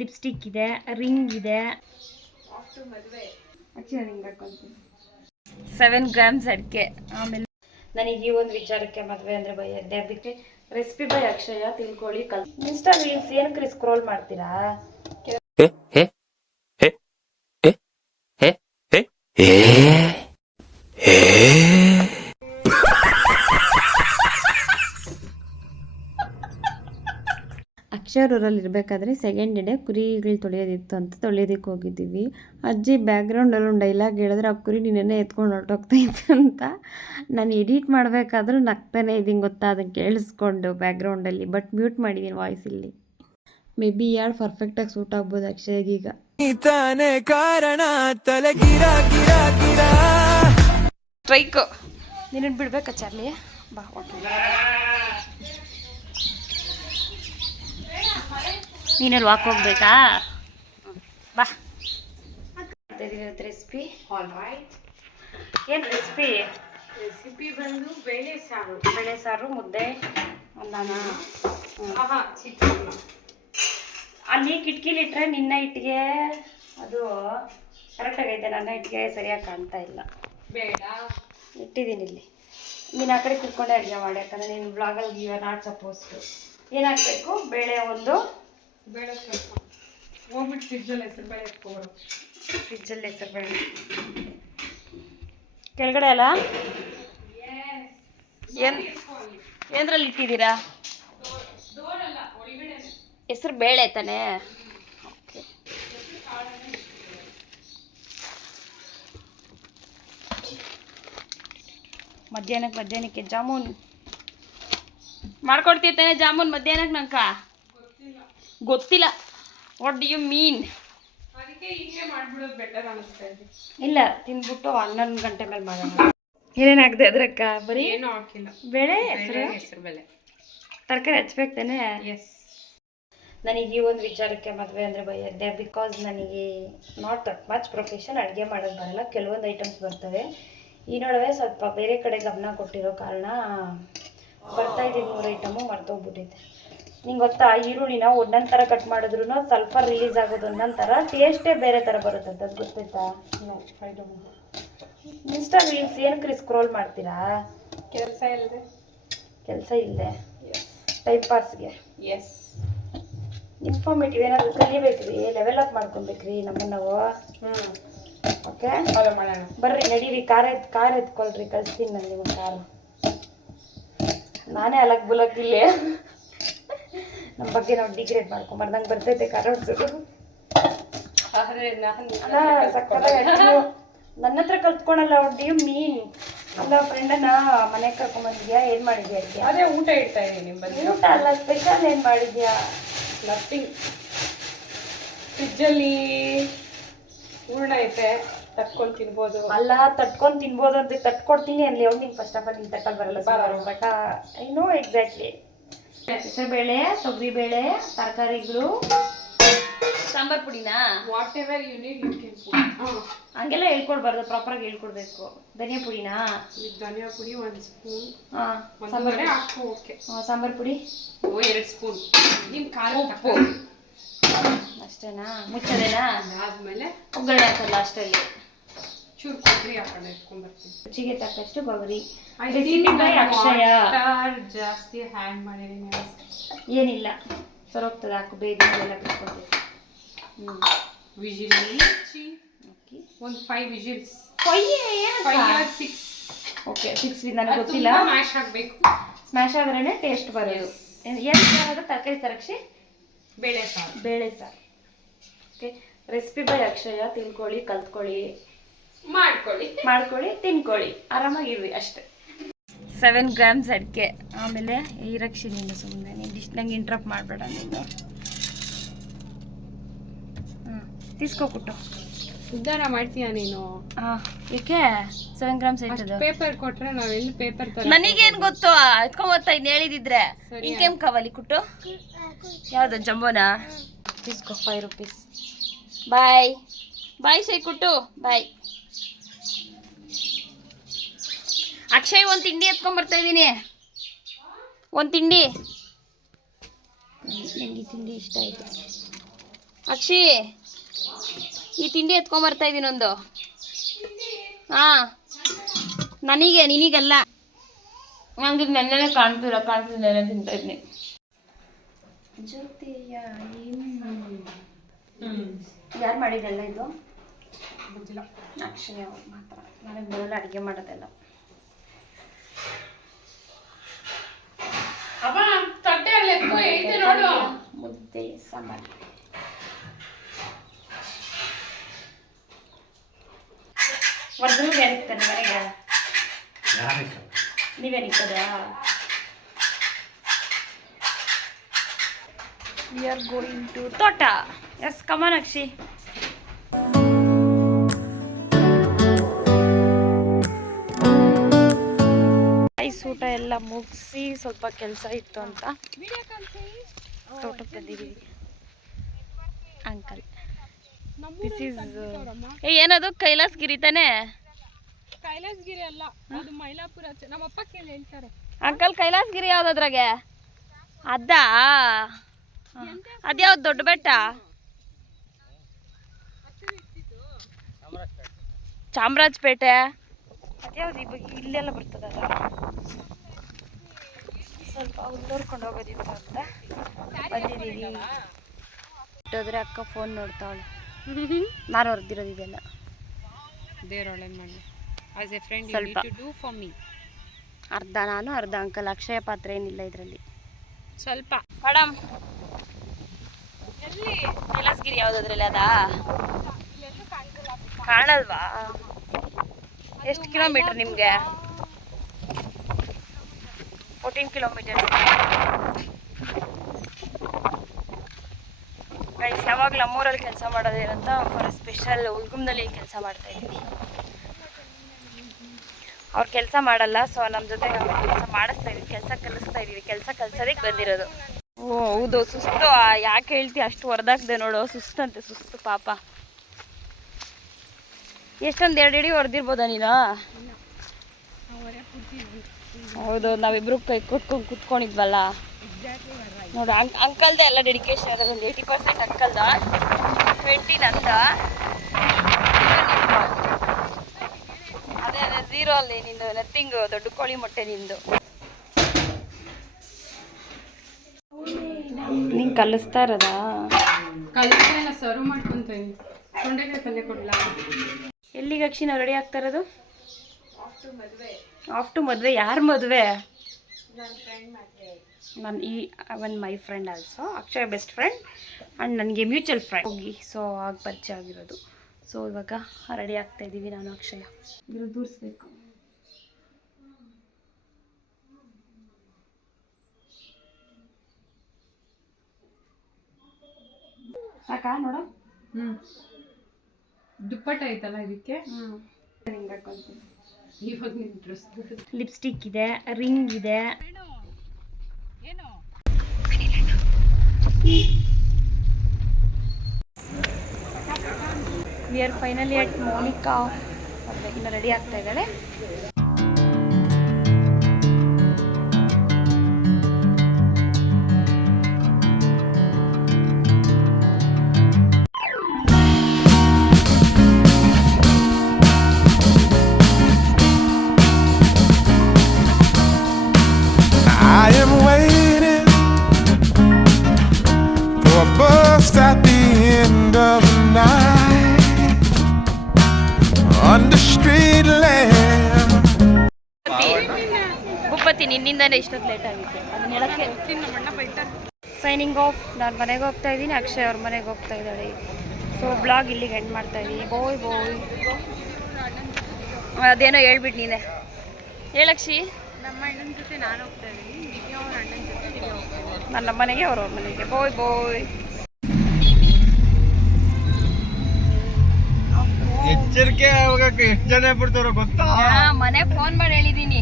Lipstick ಇದೆ, ring ಇದೆ. 7 grams ಅಡಿಕೆ. ಆಮೇಲೆ ನನಗೆ ಈ ಒಂದು ವಿಚಾರಕ್ಕೆ ಮದುವೆ ಅಂದರೆ ಭಯ ಇದೆ. ಅದಕ್ಕೆ ರೆಸಿಪಿ ಬೈ ಅಕ್ಷಯ ತಿಳ್ಕೊಳ್ಳಿ ಇನ್ಸ್ಟಾ ರೀಲ್ಸ್ ಏನಕ್ಕೆ ಸ್ಕ್ರೋಲ್ ಮಾಡ್ತೀರಾ? ಅಕ್ಷರೂರಲ್ಲಿ ಇರಬೇಕಾದ್ರೆ ಸೆಕೆಂಡ್ ಡೇ ಕುರಿಗಳು ತೊಳೆಯೋದಿತ್ತು ಅಂತ ತೊಳೆಯೋದಕ್ಕೆ ಹೋಗಿದ್ದೀವಿ. ಅಜ್ಜಿ ಬ್ಯಾಕ್ಗ್ರೌಂಡಲ್ಲಿ ಒಂದು ಡೈಲಾಗ್ ಹೇಳಿದ್ರೆ, ಆ ಕುರಿ ನಿನ್ನೆ ಎತ್ಕೊಂಡು ಹೊರಟೋಗ್ತೈತೆ ಅಂತ. ನಾನು ಎಡಿಟ್ ಮಾಡಬೇಕಾದ್ರೂ ನಗ್ತಾನೆ ಇದ್ದೀನಿ ಗೊತ್ತಾ, ಅದನ್ನು ಕೇಳಿಸ್ಕೊಂಡು ಬ್ಯಾಕ್ಗ್ರೌಂಡಲ್ಲಿ. ಬಟ್ ಮ್ಯೂಟ್ ಮಾಡಿದ್ದೀನಿ ವಾಯ್ಸ್ ಇಲ್ಲಿ. ಮೇ ಬಿ ಯಾರು ಪರ್ಫೆಕ್ಟಾಗಿ ಸೂಟ್ ಆಗ್ಬೋದು ಅಕ್ಷಯ್ಗೀಗ. ಕಾರಣ ತಲೆ ಸ್ಟ್ರೈಕು ನೀನು ಬಿಡ್ಬೇಕಾ ಚಾರ್ಲಿ? ಬಾ ಓಕೆ, ನೀನಲ್ಲಿ ವಾಕ್ ಹೋಗ್ಬೇಕಾ? ಬಾ. ರೆಸಿಪಿ ಏನು ರೆಸಿಪಿ? ರೆಸಿಪಿ ಬಂದು ಬೇಳೆ ಸಾರು ಮುದ್ದೆ ಅನ್ನಾನ. ಚಿತ್ರಾನ್ನ. ಅಲ್ಲಿ ಕಿಟಕಿಲಿಟ್ರೆ ನಿನ್ನ ಇಟ್ಟಿಗೆ ಅದು ಕರೆಕ್ಟಾಗೈತೆ, ನನ್ನ ಇಟ್ಟಿಗೆ ಸರಿಯಾಗಿ ಕಾಣ್ತಾ ಇಲ್ಲ. ಬೇಡ ಇಟ್ಟಿದ್ದೀನಿ ಇಲ್ಲಿ. ನೀನು ಆ ಕಡೆ ಕುತ್ಕೊಂಡೆ ಅಡುಗೆ ಮಾಡಿ, ಯಾಕಂದರೆ ನೀನು ಬ್ಲಾಗಲ್ಲಿ ಯು ಆರ್ ನಾಟ್ ಸಪೋಸ್ಟು. ಏನಾಗಬೇಕು? ಬೇಳೆ ಸ್ವಲ್ಪ ಹೋಗ್ಬಿಟ್ಟು ಫ್ರಿಜ್ಜಲ್ಲಿ ಹೆಸರು ಬೇಳೆ ಎತ್ಕೊಬರು. ಫ್ರಿಜ್ಜಲ್ಲಿ ಹೆಸರು ಬೇಳೆ ಕೆಳಗಡೆ ಅಲ್ಲ? ಏನರಲ್ಲಿ ಇಟ್ಟಿದ್ದೀರಾ? ಹೆಸರು ಬೇಳೆ ತಾನೇ? ಓಕೆ. ಮಧ್ಯಾಹ್ನಕ್ಕೆ ಜಾಮೂನ್ ಮಾಡ್ಕೊಡ್ತೀರ್ತಾನೆ. ಜಾಮೂನ್ ಮಧ್ಯಾಹ್ನಕ್ಕೆ ನಂಗೆ ಗೊತ್ತಿಲ್ಲ. What do you mean? ಅದಕ್ಕೆ ಹೀಗೆ ಮಾಡ್ಬಿಡೋದು ಬೆಟರ್ ಅನಿಸ್ತಾ ಇದೆ. ಇಲ್ಲ, ತಿಂದ್ಬಿಟ್ಟು 11 ಗಂಟೆ ಮೇಲೆ ಮಾಡೋಣ. ಏನೇನಾಗಿದೆ ಅದ್ರಕ್ಕ? ಬರೀ ಏನೂ ಹಾಕಿಲ್ಲ. ಬೇಳೆ, ಹೆಸರು ಬೇಳೆ, ತರಕಾರಿ ಹಚ್ಬೇಕು ತಾನೆ? ಎಸ್. ನನಗೆ ಈ ಒಂದು ವಿಚಾರಕ್ಕೆ ಮದುವೆ ಅಂದರೆ ಭಯ ಇದೆ. ಬಿಕಾಸ್ ನನಗೆ ನಾಟ್ ದಟ್ ಮಚ್ ಪ್ರೊಫೆಷನ್. ಅಡುಗೆ ಮಾಡೋದು ಬರಲ್ಲ. ಕೆಲವೊಂದು ಐಟಮ್ಸ್ ಬರ್ತವೆ. ಈ ನಡುವೆ ಸ್ವಲ್ಪ ಬೇರೆ ಕಡೆ ಗಮನ ಕೊಟ್ಟಿರೋ ಕಾರಣ ಬರ್ತಾಯಿದ್ದೀನಿ 3 ಐಟಮು ಮರ್ತೋಗ್ಬಿಟ್ಟಿದೆ. ನಿಂಗೆ ಗೊತ್ತಾ, ಈರುಳ್ಳಿನ ಒಂದೊಂದು ಥರ ಕಟ್ ಮಾಡಿದ್ರು ಸ್ವಲ್ಪ ರಿಲೀಸ್ ಆಗೋದು ಒಂದೊಂದು ಥರ, ಟೇಸ್ಟೇ ಬೇರೆ ಥರ ಬರುತ್ತೆ ಅಂತ. ಅದು ಗೊತ್ತೈತಾ? ಇನ್ಸ್ಟಾ ರೀಲ್ಸ್ ಏನಕ್ಕೆ ಸ್ಕ್ರೋಲ್ ಮಾಡ್ತೀರಾ? ಕೆಲಸ ಇಲ್ಲದೆ ಟೈಮ್ ಪಾಸ್ಗೆ. ಎಸ್. ಇನ್ಫಾರ್ಮೇಟಿವ್ ಏನಾದರೂ ಕಲಿಬೇಕ್ರಿ, ಲೆವೆಲ್ ಅಪ್ ಮಾಡ್ಕೊಬೇಕ್ರಿ ನಮ್ಮನ್ನು ನಾವು. ಓಕೆ, ಫಾಲೋ ಮಾಡೋಣ. ಬರ್ರಿ ನಡೀರಿ, ಕಾರ್ ಎತ್ಕೊಳ್ರಿ, ಕಳಿಸ್ತೀನಿ ನಾನು ನಿಮ್ಮ ಕಾರು. ನಾನೇ ಅಲಕ್ ಬುಲಕ್ ಇಲ್ಲೇ ನಮ್ಮ ಬಗ್ಗೆ ನಾವು ಡಿಗ್ರೇಡ್ ಮಾಡ್ಕೊಂಬಾರ್ದು. ನಂಗೆ ಬರ್ತೈತೆ ಕಾರ್ ಓಡಿಸೋದು. ಅಲ್ಲ ಸಕ್ಕತ್ತಾಗಿ ನನ್ನ ಹತ್ರ ಕಲ್ತ್ಕೊಳಲ್ಲ. ಡು ಯು ಮೀನ್? ಅಲ್ಲ, ಫ್ರೆಂಡನ್ನ ಮನೆಗೆ ಕರ್ಕೊಂಬಂದಿದ್ಯಾ? ಏನು ಮಾಡಿದ್ಯಾ ಅಡುಗೆ? ಅದೇ ಊಟ ಇಡ್ತಾ ಇದ್ದೀನಿ. ಊಟ ಅಲ್ಲ, ಸ್ಪೆಷಲ್ ಏನು ಮಾಡಿದ್ಯಾ? ನಥಿಂಗ್. ಫ್ರಿಜ್ಜಲ್ಲಿ ಹೂರ್ಣ ಐತೆ, ತಟ್ಕೊಂಡು ತಿನ್ಬೋದು. ಅಲ್ಲ, ತಟ್ಕೊಂಡು ತಿನ್ಬೋದು ಅಂತ ತಟ್ಕೊಡ್ತೀನಿ ಅಲ್ಲಿ. ಅವ್ನು ನಿಂಗೆ ಫಸ್ಟ್ ಆಫ್ ಆಲ್ ನಿಂಗೆ ತಟ್ಟಲ್ಲಿ ಬರಲ್ಲ. But I know exactly. ಹೆಸರುಬೇಳೆ, ತೊಗರಿಬೇಳೆ, ತರಕಾರಿಗಳು, ಸಾಂಬಾರ್ ಪುಡಿನಾ? Whatever you need you can put. ಹಂಗೆಲ್ಲ ಹೇಳ್ಕೊಡ್ಬಾರ್ದು, ಪ್ರಾಪರಾಗಿ ಹೇಳ್ಕೊಡ್ಬೇಕು. ಧನಿಯಾ ಪುಡಿನಾ? ಧನಿಯಾ ಪುಡಿ 1 ಸ್ಪೂನ್. ಸಾಂಬಾರ್ ಪುಡಿ ಹಾಕು. ಓಕೆ. ಸಾಂಬಾರ್ ಪುಡಿ 2 ಸ್ಪೂನ್. ನಿಮ್ಮ ಖಾರ ಉಪ್ಪು ಅಷ್ಟೇನಾ? ಮುಚ್ಚದೇನಾ? ಅದಾದ್ಮೇಲೆ ಒಗ್ಗರಣೆ ಹಾಕೋದು ಲಾಸ್ಟಲ್ಲಿ. ಚೂರು ಕೊಬ್ಬರಿ ಹಾಕೊಂಡು ಇಟ್ಕೊಂಡ್ಬರ್ತೀನಿ. ರುಚಿಗೆ ತಕ್ಕಷ್ಟು ಕೊಬ್ಬರಿ. ಅಕ್ಷಯ ಜಾಸ್ತಿ ಹ್ಯಾಂಗ್ ಮಾಡಿದ್ದೀನಿ. ಏನಿಲ್ಲ, ಸರೋಗ್ತದೆ. ಹಾಕು, ಬೇಗ ಎಲ್ಲ ಬಿಟ್ಕೊಳ್ತೀವಿ. ವಿಜಿಲ್ ಒಂದು 5 ವಿಜಿಲ್ಸ್. 5 or 6. ಓಕೆ, 6 ನನಗೆ ಗೊತ್ತಿಲ್ಲ. ಮ್ಯಾಶ್ ಆಗಬೇಕು. ಸ್ಮ್ಯಾಶ್ ಆದ್ರೇ ಟೇಸ್ಟ್ ಬರೋದು. ಏನು ಸಾರು? ತರಕಾರಿ ತರಕ್ಷಿ ಬೇಳೆ ಸಾರು. ಓಕೆ, ರೆಸಿಪಿ ಬೈ ಅಕ್ಷಯ. ತಿಳ್ಕೊಳ್ಳಿ, ಕಲ್ತ್ಕೊಳ್ಳಿ, ಮಾಡ್ಕೊಳ್ಳಿ, ತಿನ್ಕೊಳ್ಳಿ, ಆರಾಮಾಗಿರ್ರಿ ಅಷ್ಟೇ. 7 ಗ್ರಾಮ್ಸ್ ಅಡಿಕೆ. ಆಮೇಲೆ ಈ ರಕ್ಷಿ ನೀನು ಸುಮ್ಮನೆ ನೀನು ನಂಗೆ ಇಂಟ್ರಪ್ಟ್ ಮಾಡಬೇಡ ನೀನು. ತೀಸ್ಕೊಬಿಟ್ಟು ಉದ್ಧಾರ ಮಾಡ್ತೀಯ ನೀನು. ಏಕೆ 7 ಗ್ರಾಮ್ಸ್ ಆಯ್ತದ? ಪೇಪರ್ ಕೊಟ್ರೆ ನಾವೆಲ್ಲಿ ಪೇಪರ್ ನನಗೇನು ಗೊತ್ತು? ಎತ್ಕೊಂಬತ್ತಾ ಇನ್ನು ಹೇಳಿದಿದ್ರೆ. ಇಂಕೇಮ್ ಕಾವಲಿ ಕುಟ್ಟು ಯಾವುದು ಜಂಬೋನಾ? ತೀಸ್ಕೊ 5 ರೂಪೀಸ್. ಬಾಯ್ ಸೈ ಕುಟ್ಟು ಬಾಯ್. ಅಕ್ಷಯ್ ಒಂದು ತಿಂಡಿ ಎತ್ಕೊಂಡ್ಬರ್ತಾ ಇದ್ದೀನಿ. ಒಂದು ತಿಂಡಿ. ನನಗೆ ತಿಂಡಿ ಇಷ್ಟ ಆಯಿತು. ಅಕ್ಷಿ ಈ ತಿಂಡಿ ಎತ್ಕೊಂಬರ್ತಾ ಇದೀನಿ ಒಂದು. ಹಾ ನನಗೆ ನಿನಗಲ್ಲ, ನಂಗೆ ನೆನ್ನೆನೆ ಕಾಣ್ತಿಲ್ಲ ತಿಂತಾ ಇದ್ನಿ. ಜೊತೆಯ ಯಾರು ಮಾಡಿದೆಲ್ಲ ಇದು? ಅಕ್ಷಯ ಅವ್ರು ಮಾತ್ರ. ನನಗೆ ಬರೋಲ್ಲ ಅಡುಗೆ ಮಾಡೋದೆಲ್ಲ. ಮುದ್ದೆ ಸಾಂಬಾರು. ವರ್ಧನಿಗೆ ಏನಿಕ್ತಾನೆ ಮನೆಗೆ? ನೀವೇನಿಕ್ಕದ? We are going to ತೋಟ. Yes, come on ಅಕ್ಷಿ. ಊಟ ಎಲ್ಲ ಮುಗಿಸಿ ಸ್ವಲ್ಪ ಕೆಲಸ ಇತ್ತು ಅಂತ ತೋಟಕ್ಕೆ ಬಂದಿದ್ದೀವಿ. ಅಂಕಲ್ ದಿಸ್ ಈಸ್ ಏನದು ಕೈಲಾಸಗಿರಿ ತಾನೆ? ಕೈಲಾಸಗಿರಿ ಅಲ್ಲ, ಅದು ಮೈಲಾಪುರ. ನಮ್ಮಪ್ಪ ಕೇಳಿ ಹೇಳ್ತಾರೆ. ಅಂಕಲ್ ಕೈಲಾಸಗಿರಿ ಯಾವ್ದಾದ್ರಾಗೆ? ಅದಾ? ಅದ್ಯಾವ್ದು ದೊಡ್ಡ ಬೆಟ್ಟ? ಚಾಮರಾಜಪೇಟೆ. ಅದ್ಯಾವ್ದು ಇವಾಗ ಇಲ್ಲೆಲ್ಲ ಬರ್ತದಲ್ಲ? ಸ್ವಲ್ಪ ಉಳ್ಳೋರ್ಕೊಂಡು ಹೋಗೋದಿತ್ತು ಅಂತ ಬಂದಿದ್ದೀವಿ. ಇಟ್ಟೋದ್ರೆ ಅಕ್ಕ ಫೋನ್ ನೋಡ್ತಾವಳೆ. ನಾನು ಹೊರದಿರೋದು ಇದೆಲ್ಲ. ಸ್ವಲ್ಪ ಅರ್ಧ ನಾನು ಅರ್ಧ ಅಂಕಲ್. ಅಕ್ಷಯ ಪಾತ್ರ ಏನಿಲ್ಲ ಇದರಲ್ಲಿ. ಸ್ವಲ್ಪ ಮೇಡಮ್ ಕೈಲಾಸಗಿರಿ ಯಾವುದಾದ್ರಲ್ಲಿ ಅದಾ? ಕಾಣಲ್ವಾ? ಎಷ್ಟು ಕಿಲೋಮೀಟರ್ ನಿಮಗೆ? 14 ಕಿಲೋಮೀಟರ್. ಗೈಸ್ ಯಾವಾಗಲೂ ನಮ್ಮೂರಲ್ಲಿ ಕೆಲಸ ಮಾಡೋದೇನಂತ ಫಾರ್ ಸ್ಪೆಷಲ್ ಉಳ್ಗುಮ್ದಲ್ಲಿ ಕೆಲಸ ಮಾಡ್ತಾ ಇದ್ದೀವಿ. ಅವ್ರು ಕೆಲಸ ಮಾಡಲ್ಲ, ಸೊ ನಮ್ಮ ಜೊತೆ ಕೆಲಸ ಮಾಡಿಸ್ತಾ ಇದೀವಿ, ಕೆಲಸ ಕಲಿಸ್ತಾ ಇದೀವಿ. ಕೆಲಸ ಕಲ್ಸೋದಕ್ಕೆ ಬಂದಿರೋದು. ಓ ಹೌದು, ಸುಸ್ತು. ಯಾಕೆ ಹೇಳ್ತಿ? ಅಷ್ಟು ಹೊಡೆದಾಕ್ದೆ ನೋಡು. ಸುಸ್ತಂತೆ, ಸುಸ್ತು ಪಾಪ. ಎಷ್ಟೊಂದು 2 ಅಡಿ ಹೊಡೆದಿರ್ಬೋದಾ ನೀನು? ಹೌದು, ನಾವಿಬ್ರು ಕೈ ಕೊಟ್ಕೊಂಡು ಕುತ್ಕೊಂಡಿದ್ವಲ್ಲ ನೋಡು. ಅಂಕಲ್ದೆ ಎಲ್ಲ ಡೆಡಿಕೇಶನ್ ಇರೋದು. ಒಂದು 80% ಅಂಕಲ್ದ, 20 ನಂದ. ಅದೇ 0 ಅಲ್ಲಿ ನಿಂದು. ನಥಿಂಗ್. ದೊಡ್ಡ ಕೋಳಿ ಮೊಟ್ಟೆ ನಿಂದು. ನೀನು ಕಲಿಸ್ತಾ ಇರೋದಾ? ಕಲಿಸ್ತಾ ಇಲ್ಲ, ಸರ್ವ್ ಮಾಡ್ಕೊಂತ ಇದ್ದೀನಿ. ತೊಂಡೆಕಾಯಿ ಪಲ್ಯ ಕೊಡ್ಲಾ? ಎಲ್ಲಿಗೆ ಅಕ್ಷಿ ನಾವು ರೆಡಿ ಆಗ್ತಾ ಇರೋದು? ಆಫ್ ಟು ಮದುವೆ. ಯಾರ ಮದುವೆ? My friend also. Akshaya best friend and ನನಗೆ ಮ್ಯೂಚುವಲ್ ಫ್ರೆಂಡ್ ಹೋಗಿ. ಸೊ ಆಗ ಪರಿಚಯ ಆಗಿರೋದು. ಸೊ ಇವಾಗ ರೆಡಿ ಆಗ್ತಾ ಇದ್ದೀವಿ ನಾನು ಅಕ್ಷಯ. ಇದ್ರ ದೂರಿಸ್ಬೇಕು. ಸಾಕಾ ನೋಡು? ದುಪ್ಪಟ್ಟ ಐತಲ್ಲ ಇದಕ್ಕೆ. ಇವಾಗ ಲಿಪ್ಸ್ಟಿಕ್ ಇದೆ, ರಿಂಗ್ ಇದೆ. We are finally at Monika. ಇನ್ನು ರೆಡಿ ಆಗ್ತಾ ಇದ್ದಾಳೆ. I am waiting for a bus at the end of the night under street lamp. ಭೂಪತಿ ನಿನ್ನಿಂದಾನೆ ಇಷ್ಟೊತ್ತು ಲೇಟ್ ಆಗಿತ್ತು. ಅದನ್ನ ಹೇಳಕ್ಕೆ ಸೈನಿಂಗ್ ಆಫ್. ನಾನು ಮನೆಗೆ ಹೋಗ್ತಾ ಇದ್ದೀನಿ, ಅಕ್ಷಯ್ ಅವ್ರ ಮನೆಗೆ ಹೋಗ್ತಾ ಇದ್ದಾಳೆ. ಸೊ ಬ್ಲಾಗ್ ಇಲ್ಲಿಗೆ ಎಂಡ್ ಮಾಡ್ತಾ ಇದ್ದೀನಿ. ಬೋಯ್ ಬೋಯ್. ಅದೇನೋ ಹೇಳ್ಬಿಟ್ಟು ನೀನೆ ಹೇಳಕ್ಷಿ. ನಮ್ಮ ಅಣ್ಣನ ಜೊತೆ ನಾನು ಹೋಗ್ತಾ ಇದ್ದೀನಿ, ದಿವ್ಯಾ ಅವ್ರ ಅಣ್ಣನ ಜೊತೆ ದಿವ್ಯಾ ಹೋಗ್ತಾ ಇದ್ದೀನಿ. ನನ್ನ ಮನೆಗೆ ಅವ್ರ ಮನೆಗೆ. ಬೋಯ್ ಬೋಯ್. ಎಚ್ಚರಿಕೆ ಆವಾಗ ಎಷ್ಟು ಜನ ಬಿಡ್ತಾರೋ ಗೊತ್ತಾ? ಮನೆ ಫೋನ್ ಮಾಡಿ ಹೇಳಿದ್ದೀನಿ.